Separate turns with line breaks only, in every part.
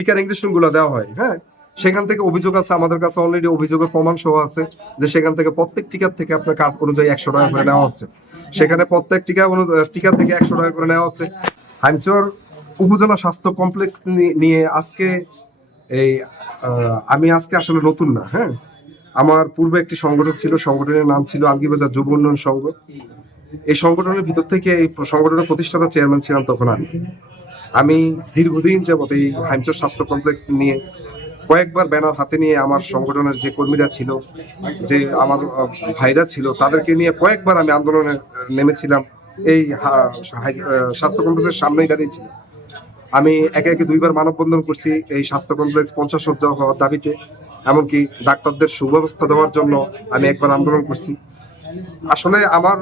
টিকার ইঞ্জেকশনগুলো দেওয়া হয় হ্যাঁ? সেখান থেকে অভিযোগ আছে, আমাদের কাছে অলরেডি অভিযোগের প্রমাণ সহ আছে যে সেখান থেকে প্রত্যেক টিকার থেকে আপনার কার্ড অনুযায়ী একশো টাকা করে নেওয়া হচ্ছে। সেখানে প্রত্যেক টিকা টিকা থেকে একশো টাকা করে নেওয়া হচ্ছে। হাইমচর উপজেলা স্বাস্থ্য কমপ্লেক্স নিয়ে আজকে এই আমি আজকে আসলে নতুন না হ্যাঁ? আমার পূর্বে একটি সংগঠন ছিল, সংগঠনের নাম ছিল আলগিবাজার যুব উন্নয়ন সংঘ। এই সংগঠনের ভিতর থেকে এই সংগঠনের প্রতিষ্ঠাতা চেয়ারম্যান ছিলাম তখন আমি। আমি দীর্ঘদিন যাবত এই হাইমচর স্বাস্থ্য কমপ্লেক্স নিয়ে কয়েকবার ব্যানার হাতে নিয়ে আমার সংগঠনের যে কর্মীরা ছিল, যে আমার ভাইরা ছিল, তাদেরকে নিয়ে কয়েকবার আমি আন্দোলনে নেমেছিলাম। এই স্বাস্থ্য কমপ্লেক্সের সামনেই দাঁড়িয়েছিলাম আমি একে একে দুইবার মানববন্ধন করছি এই স্বাস্থ্য কমপ্লেক্স পঞ্চাশ সজ্জা হওয়ার দাবিতে, এমনকি ডাক্তারদের সুব্যবস্থা দেওয়ার জন্য আমি একবার আন্দোলন করছি। আসলে আমার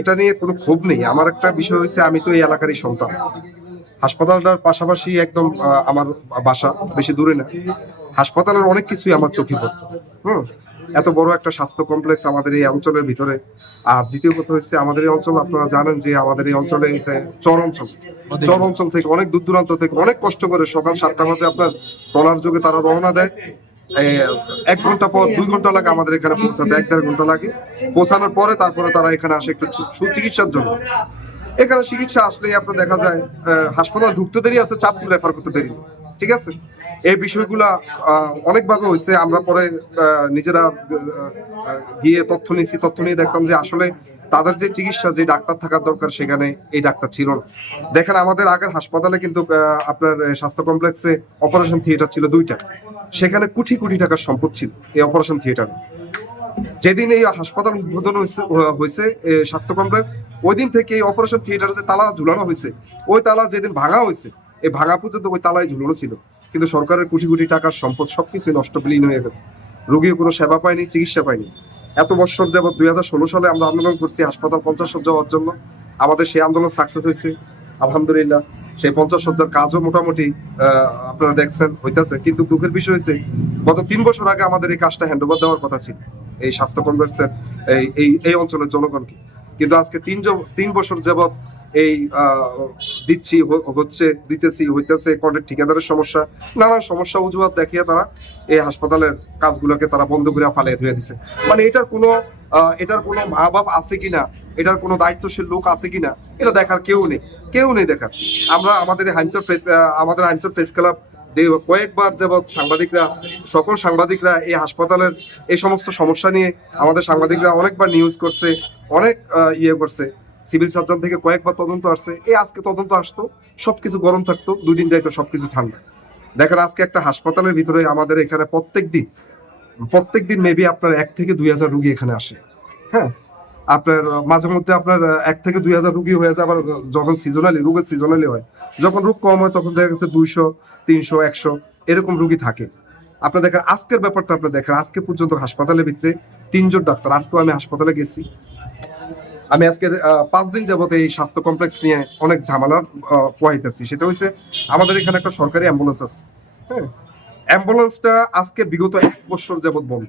এটা নিয়ে কোনো ক্ষোভ নেই। আমার একটা বিষয় হয়েছে আমি তো এই এলাকারই সন্তান। হাসপাতালটার পাশাপাশি একদম আমার বাসা, বেশি দূরে না। হাসপাতালের অনেক কিছুই আমার চোখে পড়তো, হুম? এত বড় একটা স্বাস্থ্য কমপ্লেক্স আমাদের এই অঞ্চলের ভিতরে। আর দ্বিতীয় কথা হচ্ছে, আমাদের এই অঞ্চল, আপনারা জানেন যে আমাদের এই অঞ্চলে চর অঞ্চল চর অঞ্চল থেকে অনেক দূর দূরান্ত থেকে অনেক কষ্ট করে সকাল সাতটা বাজে আপনার ট্রলার যুগে তারা রওনা দেয়। এক ঘণ্টা পর দুই ঘণ্টা লাগে আমাদের এখানে পৌঁছাতে, এক দেড় ঘণ্টা লাগে। পৌঁছানোর পরে তারপরে তারা এখানে আসে একটু সুচিকিৎসার জন্য। এখানে চিকিৎসা আসলেই আপনার দেখা যায় হাসপাতাল ঢুকতে দেরি আছে চাঁদপুর রেফার করতে দেরি। ঠিক আছে? এই বিষয়গুলা অনেকভাবে হয়েছে। আমরা পরে নিজেরা গিয়ে তথ্য নিয়েছি তথ্য নিয়ে দেখলাম যে আসলে তাদের যে চিকিৎসা, যে ডাক্তার থাকার দরকার, সেখানে এই ডাক্তার ছিল না। দেখেন, আমাদের আগের হাসপাতালে কিন্তু আপনার স্বাস্থ্য কমপ্লেক্সে অপারেশন থিয়েটার ছিল দুইটা। সেখানে কোটি কোটি টাকার সম্পদ ছিল, এই অপারেশন থিয়েটারে। যেদিন এই হাসপাতাল উদ্বোধন হয়েছে স্বাস্থ্য কমপ্লেক্স, ওই দিন থেকে এই অপারেশন থিয়েটারে যে তালা ঝুলানো হয়েছে, ওই তালা যেদিন ভাঙা হয়েছে, এই ভাঙা পর্যন্ত ওই তালায় ঝুলানো ছিল। কিন্তু সরকারের কোটি কোটি টাকার সম্পদ সবকিছু নষ্ট বিলীন হয়ে গেছে। রোগীও কোনো সেবা পায়নি, চিকিৎসা পায়নি। এত বছর যাবৎ দুই হাজার ষোলো সালে আমরা আন্দোলন করছি হাসপাতাল পঞ্চাশ সজ্জা হওয়ার জন্য। আমাদের সেই আন্দোলন সাকসেস হয়েছে, আলহামদুলিল্লাহ। সেই পঞ্চাশ সজ্জার কাজও মোটামুটি আপনারা দেখছেন, হইতেছে। কিন্তু দুঃখের বিষয় হয়েছে গত তিন বছর আগে আমাদের এই কাজটা হ্যান্ড ওভার দেওয়ার কথা ছিল। এই স্বাস্থ্য কমপ্লেক্সের এই এই অঞ্চলের জনগণকে। কিন্তু আজকে তিন তিন বছর যাবৎ এই দিচ্ছি হচ্ছে, দিতেছি, হইতেছে কন্ট্রাক্ট ঠিকাদারের সমস্যা নানা সমস্যা, অজুহাত দেখিয়ে তারা এই হাসপাতালের কাজগুলোকে তারা বন্ধ করে ফালিয়ে ধুয়ে দিছে। মানে এটার কোনো এটার কোনো মা বাপ আছে কিনা, এটার কোনো দায়িত্বশীল লোক আছে কিনা, এটা দেখার কেউ নেই। কেউ নেই দেখার। আমরা আমাদের হাইমসার ফেস আমাদের হাইমসার ফেস ক্লাব দে- কয়েকবার যাবৎ সাংবাদিকরা, সকল সাংবাদিকরা এই হাসপাতালের এই সমস্ত সমস্যা নিয়ে আমাদের সাংবাদিকরা অনেকবার নিউজ করছে, অনেক ইয়ে করছে। সিভিল সার্জন থেকে কয়েকবার তদন্ত আসছে। এই আজকে তদন্ত আসতো সব কিছু গরম থাকতো দুই দিন যাইতো সব কিছু ঠান্ডা। দেখেন, আজকে একটা হাসপাতালের ভিতরে আমাদের এখানে প্রত্যেক দিন প্রত্যেক দিন মেবি আপনার এক থেকে দুই হাজার রুগী এখানে আসে। হ্যাঁ? আপনার মাঝে মধ্যে আপনার এক থেকে দুই হাজার রুগী হয়ে যায়, আবার যখন সিজনালি রোগের সিজনালি হয়। যখন রোগ কম হয়, তখন দেখা গেছে দুইশো, তিনশো, একশো এরকম রুগী থাকে। আপনি দেখেন, আজকের ব্যাপারটা আপনি দেখেন, আজকে পর্যন্ত হাসপাতালের ভিতরে তিনজন ডাক্তার, আজকেও আমি হাসপাতালে গেছি। আমি আজকে পাঁচ দিন যাবত এই স্বাস্থ্য কমপ্লেক্স নিয়ে অনেক ঝামেলার পোহাইতেছি। সেটা হচ্ছে আমাদের এখানে একটা সরকারি অ্যাম্বুলেন্স আছে। হ্যাঁ অ্যাম্বুলেন্সটা আজকে বিগত এক বছর যাবত বন্ধ।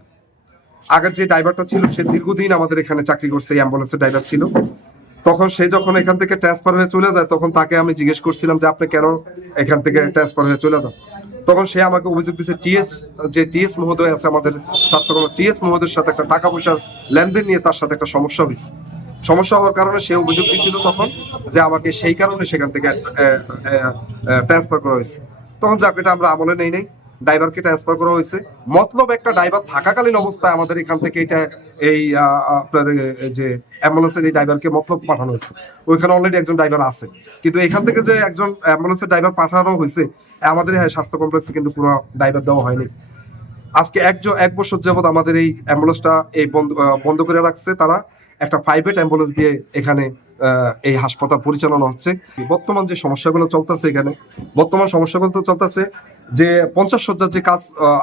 আগের যে ড্রাইভারটা ছিল, সে দীর্ঘদিন আমাদের এখানে চাকরি করছে, এই অ্যাম্বুলেন্সের ড্রাইভার ছিল। তখন সে যখন এখান থেকে ট্রান্সফার হয়ে চলে যায়, তখন তাকে আমি জিজ্ঞেস করছিলাম যে, আপনি কেন এখান থেকে ট্রান্সফার হয়ে চলে যান? তখন সে আমাকে অভিযোগ দিচ্ছে টিএস, যে টিএস মহোদয় আছে আমাদের স্বাস্থ্যকর্ম, টিএস মহোদয়ের সাথে একটা টাকা পয়সার লেনদেন নিয়ে তার সাথে একটা সমস্যা হয়েছে। সমস্যা হওয়ার কারণে সে অভিযোগ দিয়েছিল তখন যে, আমাকে সেই কারণে সেখান থেকে ট্রান্সফার করা হয়েছে। তখন যাক এটা আমরা আমলে নেই নেই। ড্রাইভারকে ট্রান্সফার করা হয়েছে। মতলব একটা ড্রাইভার থাকাকালীন অবস্থায় আমাদের এখান থেকে এটা, এই আপনার যে অ্যাম্বুলেন্সের এই ড্রাইভারকে মতলব পাঠানো হয়েছে। ওইখানে অলরেডি একজন ড্রাইভার আছে। কিন্তু এখান থেকে যে একজন অ্যাম্বুলেন্সের ড্রাইভার পাঠানো হয়েছে, আমাদের এই স্বাস্থ্য কমপ্লেক্সে কিন্তু কোনো ড্রাইভার দেওয়া হয়নি। আজকে একজন এক বছর যাবত আমাদের এই অ্যাম্বুলেন্সটা এই বন্ধ বন্ধ করে রাখছে তারা। একটা প্রাইভেট অ্যাম্বুলেন্স দিয়ে এখানে এই হাসপাতাল পরিচালনা হচ্ছে। বর্তমান যে সমস্যাগুলো চলতেছে এখানে, বর্তমান সমস্যাগুলো তো চলতেছে যে পঞ্চাশ সজ্জার যে কাজ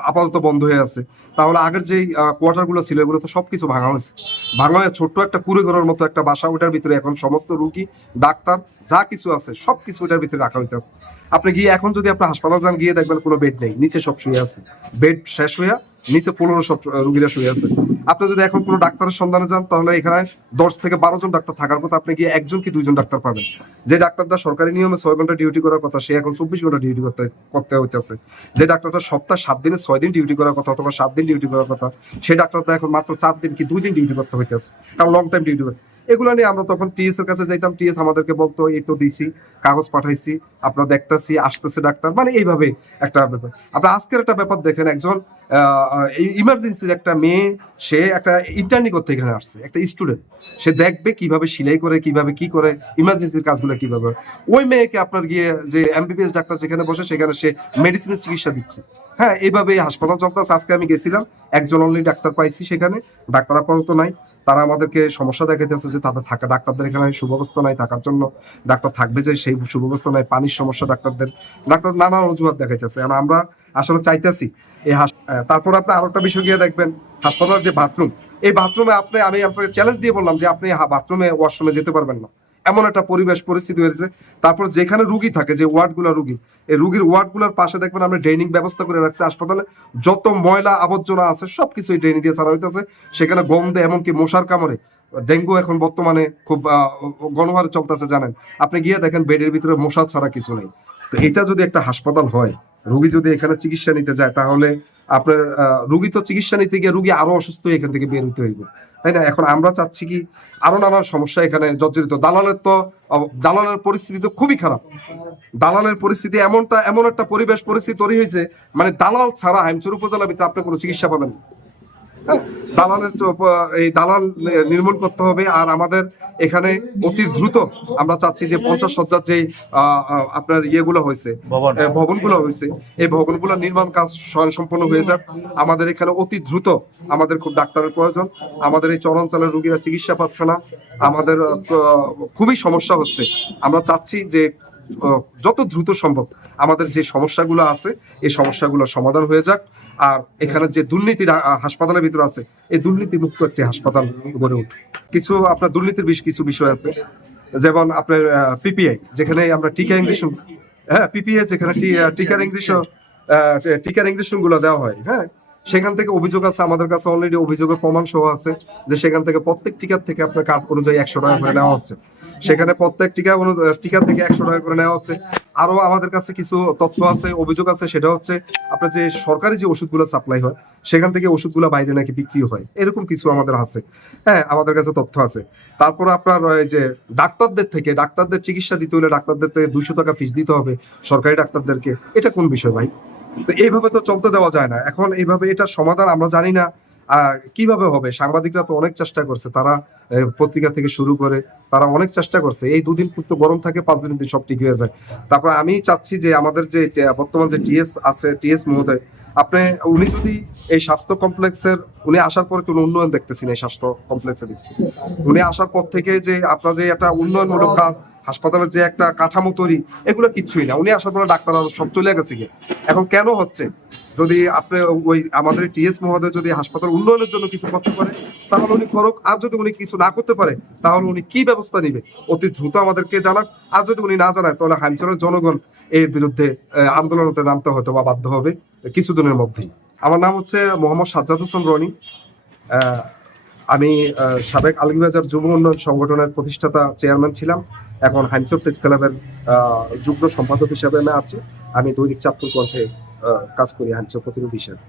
আপাতত বন্ধ হয়ে আছে, তাহলে আগের যে কোয়ার্টারগুলো ছিল এগুলো তো সবকিছু ভাঙা হয়েছে। ভাঙা হয়ে ছোট্ট একটা কুড়ে ঘরের মতো একটা বাসা ওটার ভিতরে এখন সমস্ত রুগী, ডাক্তার, যা কিছু আছে সব কিছু ওটার ভিতরে রাখা হইতে আছে। আপনি গিয়ে এখন যদি আপনি হাসপাতাল যান, গিয়ে দেখবেন কোনো বেড নেই, নিচে সব শুয়ে আছে। বেড শেষ হইয়া নিচে পনেরো সব রুগীরা শুয়ে আছে। আপনি যদি এখন কোনো ডাক্তারের সন্ধানে যান, তাহলে এখানে দশ থেকে বারো জন ডাক্তার থাকার কথা আপনি গিয়ে একজন কি দুইজন ডাক্তার পাবেন। যে ডাক্তারটা সরকারি নিয়মে ছয় ঘণ্টা ডিউটি করার কথা, সে এখন চব্বিশ ঘণ্টা ডিউটি করতে করতে হইতেছে। যে ডাক্তারটা সপ্তাহে সাত দিনে ছয় দিন ডিউটি করার কথা অথবা সাত দিন ডিউটি করার কথা সেই ডাক্তারটা এখন মাত্র চার দিন কি দুই দিন ডিউটি করতে হইতেছে। কারণ লং টাইম ডিউটি করতে এগুলো নিয়ে আমরা তখন টিএস এর কাছে যাইতাম। টিএস আমাদেরকে বলতো, এই তো দিছি, কাগজ পাঠাইছি আপনারা দেখতেছি, আসতেছে ডাক্তার। মানে এইভাবে একটা ব্যাপার। আপনার আজকের একটা ব্যাপার দেখেন, একজন ইমার্জেন্সির একটা মেয়ে, সে একটা ইন্টার্নি করতে এখানে আসছে, একটা স্টুডেন্ট সে দেখবে কীভাবে সেলাই করে, কীভাবে কি করে ইমার্জেন্সির কাজগুলো কীভাবে ওই মেয়েকে আপনার গিয়ে যে এমবিবিএস ডাক্তার যেখানে বসে, সেখানে সে মেডিসিনের চিকিৎসা দিচ্ছে। হ্যাঁ এইভাবে হাসপাতাল চলতেছে। আজকে আমি গেছিলাম, একজন অনলি ডাক্তার পাইছি সেখানে, ডাক্তার আপাতত নাই। তারা আমাদেরকে সমস্যা দেখাইতেছে যে তাদের থাকা ডাক্তারদের এখানে সুব্যবস্থা নাই থাকার জন্য। ডাক্তার থাকবে যে সেই সুব্যবস্থা নাই, পানির সমস্যা ডাক্তারদের। ডাক্তার নানা অজুহাত দেখাইতেছে আর আমরা আসলে চাইতেছি এই তারপর আপনি আরও একটা বিষয় গিয়ে দেখবেন, হাসপাতালের যে বাথরুম এই বাথরুমে আপনি, আমি আপনাকে চ্যালেঞ্জ দিয়ে বললাম যে আপনি বাথরুমে ওয়াশরুমে যেতে পারবেন না। এমন একটা পরিবেশ, পরিস্থিতি হয়েছে। তারপর যেখানে রুগী থাকে, যে ওয়ার্ডগুলো রুগী, এই রুগীর ওয়ার্ডগুলোর পাশে দেখবেন আমরা ড্রেনিং ব্যবস্থা করে রাখছি হাসপাতালে। যত ময়লা আবর্জনা আছে, সবকিছু এই ড্রেনিং দিয়ে ছাড়া হইতেছে। সেখানে গন্ধে, এমনকি মশার কামড়ে, ডেঙ্গু এখন বর্তমানে খুব গণহারে চলতেছে, জানেন। আপনি গিয়ে দেখেন বেডের ভিতরে মশা ছাড়া কিছু নেই। তো এটা যদি একটা হাসপাতাল হয়, রুগী যদি এখানে চিকিৎসা নিতে যায়, তাহলে আপনার রুগী তো চিকিৎসা নিতে গিয়ে রুগী আরও অসুস্থ এখান থেকে বের হতে হইব, তাই না? এখন আমরা চাচ্ছি কি আরও নানান সমস্যা এখানে জর্জরিত। দালালের তো দালালের পরিস্থিতি তো খুবই খারাপ। দালালের পরিস্থিতি এমনটা, এমন একটা পরিবেশ, পরিস্থিতি তৈরি হয়েছে মানে দালাল ছাড়া হাইমচুর উপজেলা ভিতরে আপনি কোনো চিকিৎসা পাবেন না। দালালের এই দালাল নির্মূল করতে হবে। আর আমাদের এখানে অতি দ্রুত আমরা চাচ্ছি যে পঞ্চাশ সজ্জার যে আপনার ইয়েগুলো হয়েছে ভবনগুলো হয়েছে এই ভবনগুলো নির্মাণ কাজ স্বয়ং সম্পন্ন হয়ে যাক। আমাদের এখানে অতি দ্রুত আমাদের খুব ডাক্তারের প্রয়োজন। আমাদের এই চরাঞ্চলের রুগীরা চিকিৎসা পাচ্ছে না। আমাদের খুবই সমস্যা হচ্ছে। আমরা চাচ্ছি যে যত দ্রুত সম্ভব আমাদের যে সমস্যাগুলো আছে এই সমস্যাগুলো সমাধান হয়ে যাক। আর এখানে যে দুর্নীতি হাসপাতালের ভিতরে আছে, এই দুর্নীতি মুক্ত একটি হাসপাতাল গড়ে উঠুক কিছু আপনার দুর্নীতির বেশ কিছু বিষয় আছে। যেমন আপনার পিপিআই যেখানে আমরা টিকা ইংলিশ হ্যাঁ পিপিআই যেখানে টিকার ইংলিশ টিকার ইংলিশগুলো দেওয়া হয় হ্যাঁ। সেখান থেকে অভিযোগ আছে, আমাদের কাছে অলরেডি অভিযোগের প্রমাণ সহ আছে যে সেখান থেকে প্রত্যেক টিকার থেকে আপনার কার্ড অনুযায়ী একশো টাকা করে নেওয়া হচ্ছে। সেখানে প্রত্যেক টিকা টিকা থেকে একশো টাকা করে নেওয়া হচ্ছে। আরও আমাদের কাছে কিছু তথ্য আছে, অভিযোগ আছে, সেটা হচ্ছে আপনার যে সরকারি যে ওষুধগুলো সাপ্লাই হয়, সেখান থেকে ওষুধগুলো বাইরে নাকি বিক্রি হয়। এরকম কিছু আমাদের আছে। হ্যাঁ আমাদের কাছে তথ্য আছে। তারপর আপনার যে ডাক্তারদের থেকে, ডাক্তারদের চিকিৎসা দিতে হলে ডাক্তারদের থেকে দুশো টাকা ফিস দিতে হবে সরকারি ডাক্তারদেরকে। এটা কোন বিষয় ভাই? তো এইভাবে তো চলতে দেওয়া যায় না। এখন এইভাবে এটা সমাধান আমরা জানি না। কীভাবে হবে? সাংবাদিকরা তো অনেক চেষ্টা করছে, তারা পত্রিকা থেকে শুরু করে তারা অনেক চেষ্টা করছে। এই দুদিন তো গরম থাকে, পাঁচ দিন সব ঠিক হয়ে যায়। তারপর আমি চাচ্ছি যে আমাদের যে বর্তমান যে টিএস আছে টিএস মহোদয়, আপনি, উনি যদি এই স্বাস্থ্য কমপ্লেক্সের, উনি আসার পর কোনো উন্নয়ন দেখতেছি না এই স্বাস্থ্য কমপ্লেক্সের দিক। থেকে। উনি আসার পর থেকে যে আপনার যে একটা উন্নয়নমূলক কাজ হাসপাতালের যে একটা কাঠামো তৈরি, এগুলো কিচ্ছুই না। উনি আসার পরে ডাক্তার সব চলে গেছে গিয়ে। এখন কেন হচ্ছে? যদি আপনি ওই আমাদের টিএস মহোদয় যদি হাসপাতাল উন্নয়নের জন্য কিছু করতে পারে, তাহলে উনি করুক। আর যদি উনি কিছু না করতে পারে, তাহলে উনি কি ব্যবস্থা নিবে? অতি দ্রুত আমাদেরকে জানাক। আর যদি উনি না জানায়, তাহলে হাইমচরের জনগণ এর বিরুদ্ধে আন্দোলনতে নামতে হয়তো বা বাধ্য হবে। কিছুদিনের মধ্যেই। আমার নাম হচ্ছে মোহাম্মদ সাজ্জাদ হোসেন রনি। আমি সাবেক আলমবাজার যুব উন্নয়ন সংগঠনের প্রতিষ্ঠাতা চেয়ারম্যান ছিলাম। এখন হাইমচর প্রেস ক্লাবের যুগ্ম সম্পাদক হিসাবে আমি আছি। আমি দৈনিক চাঁদপুর কণ্ঠে কাজ করি হাইমচর প্রতিনিধি হিসেবে।